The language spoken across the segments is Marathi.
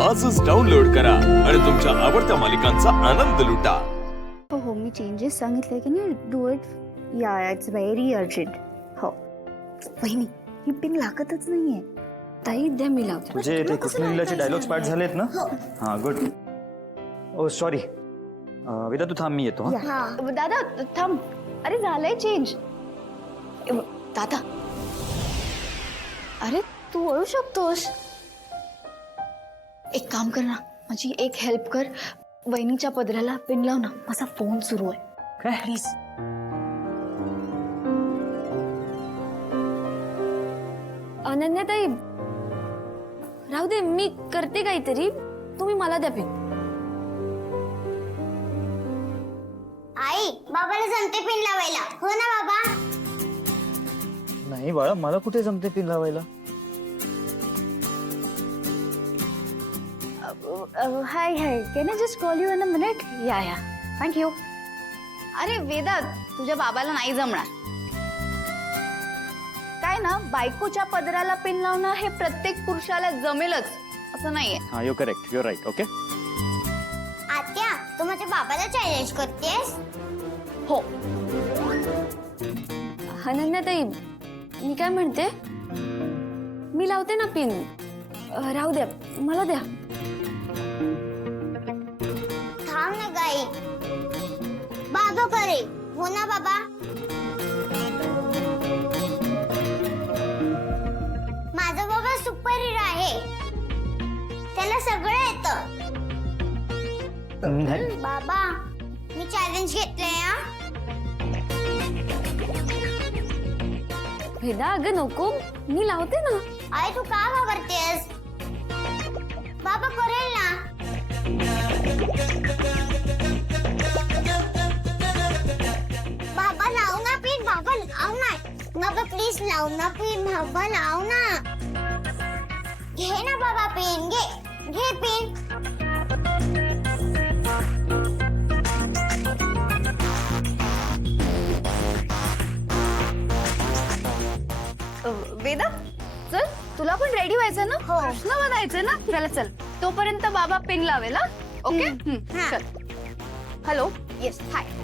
आजच डाउनलोड करा आणि तुमच्या आवडत्या मालिकांचा आनंद लुटा। हो मी चेंजेस सांगितले की नाही डू इट या इट्स व्हेरी अर्जंट। हो वहिनी ही पिन लागतच नाहीये ताई द्या मी लावते। तुझे ते कृष्णलीलाचे डायलॉग्स पाठ झालेत ना? हां गुड। ओ सॉरी वेदा तू थांब मी येतो हां। दादा थांब अरे झालंय चेंज। दादा अरे तू ओळखू शकतोस एक काम कर ना माझी एक हेल्प कर वहिनीच्या पदराला पिन लाव ना माझा फोन सुरू आहे काय प्लीज। अनन्याताई राहू दे मी करते काहीतरी तुम्ही मला द्या पिन। आई बाबाला जमते पिन लावायला हो ना बाबा? नाही बाळा मला कुठे जमते पिन लावायला। Hi hi can I just call you in a minute या थँक्यू। अरे वेदा तुझ्या बाबाला नाही जमणार काय ना बायकोच्या पदराला पिन लावणं हे प्रत्येक पुरुषाला जमेलच असं नाहीये। हां you correct you right okay. आत्या तू माझ्या बाबाला चॅलेंज करतेस? हो अनन्याताई मी काय म्हणते मी लावते ना पिन राहू द्या मला द्या। थांब ना गाई बाबा करे हो ना बाबा? माझा बाबा सुपर हिरो आहे त्याला सगळं येतं। बाबा मी चॅलेंज घेतलंय हा। वेदा अगं नको मी लावते ना। आई तू का घाबरतेस? बाबा करेल ना। बाबा लाव ना पिन बाबा लाव ना बाबा प्लीज लाव ना पिन बाबा लाव ना। घे ना बाबा पिन घे पिन। वेदा चल तुला पण रेडी व्हायचं ना हो। प्रश्न बनायचे ना चला चल तोपर्यंत बाबा पिन लावेल ओके हा। चल हॅलो येस हाय।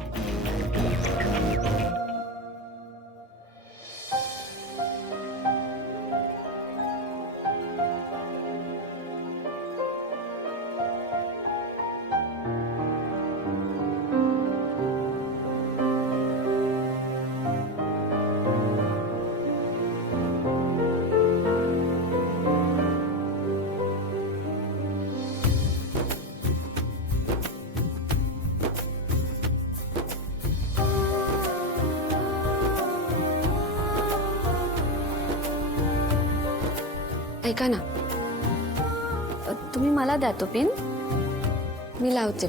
ऐका ना तुम्ही मला द्या तो पिन मी लावते।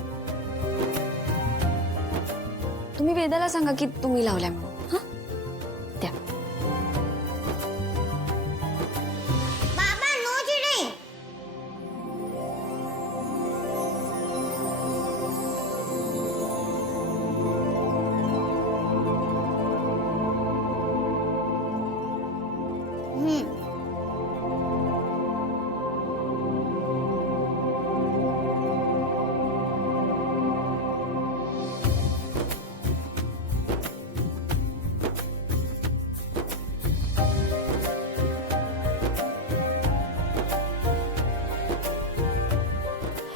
तुम्ही वेदाला सांगा की तुम्ही लावलाय म्हणून हां द्या। बाबा नो चिडिंग।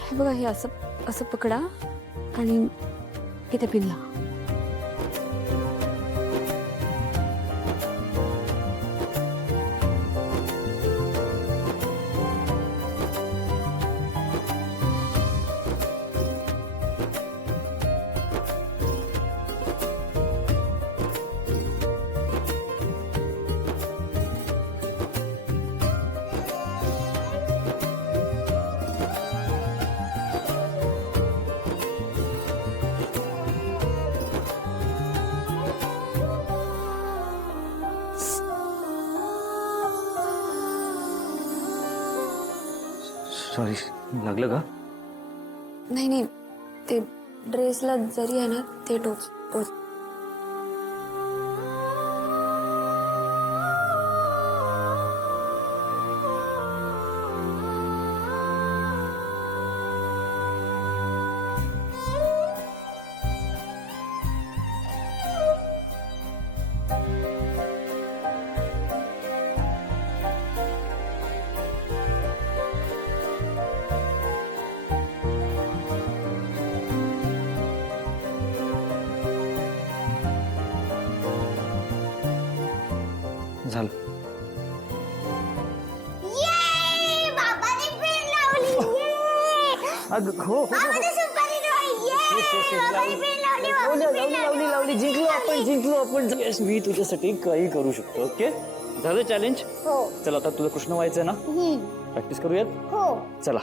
हे बघा हे असं असं पकडा आणि इथे पिन लावा। सॉरी लागलं का? नाही नाही ते ड्रेसला जरी आहे ना ते टोच झालं. ये बाबाने पेन लावली. अगं हो बाबाने सुपारी लावली. ये बाबाने पेन लावली. लावली जिंकलो आपण येस मी तुझ्यासाठी काही करू शकतो. ओके झालं चॅलेंज. हो. चला आता तुला कृष्ण व्हायचंय ना, प्रॅक्टिस करूयात. हो. चला.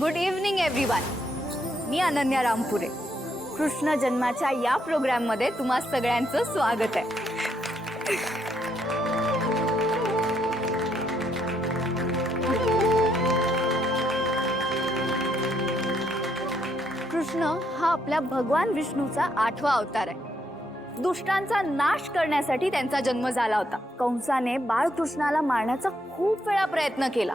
Good evening everyone. मी अनन्या रामपुरे. कृष्ण जन्माच्या या प्रोग्राममध्ये तुम्हा सगळ्यांचं स्वागत आहे. कृष्ण हा आपल्या भगवान विष्णूचा 8वा अवतार आहे. दुष्टांचा नाश करण्यासाठी त्यांचा जन्म झाला होता. कंसाने बाळकृष्णाला मारण्याचा खूप वेळा प्रयत्न केला.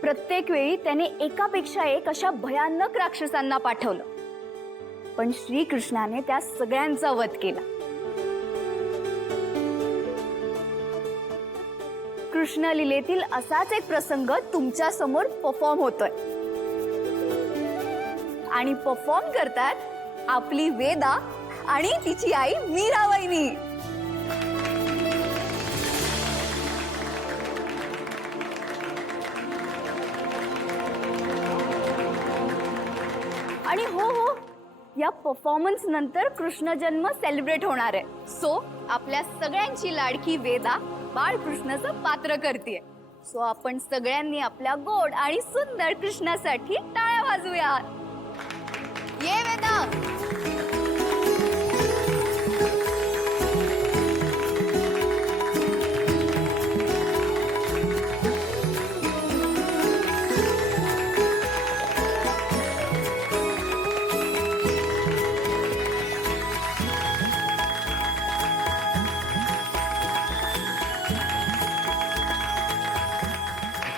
प्रत्येक वेळी त्याने एकापेक्षा एक अशा भयानक राक्षसांना पाठवलं, पण श्रीकृष्णाने त्या सगळ्यांचा वध केला. कृष्ण लीलेतील असाच एक प्रसंग तुमच्या समोर परफॉर्म होतोय आणि परफॉर्म करतात आपली वेदा आणि तिची आई मीराबाईनी. आणि हो हो, या परफॉर्मन्स नंतर कृष्ण जन्म सेलिब्रेट होणार आहे. सो आपल्या सगळ्यांची लाडकी वेदा बाळकृष्णाचं पात्र करते. सो आपण सगळ्यांनी आपल्या गोड आणि सुंदर कृष्णासाठी टाळ्या वाजवूया. ये वेदा.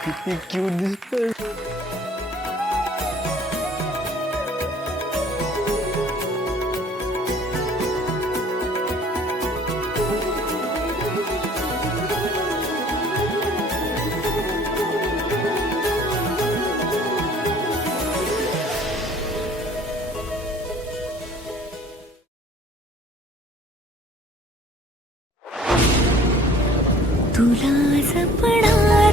किती क्यूट दिसतोय. तुला जपणार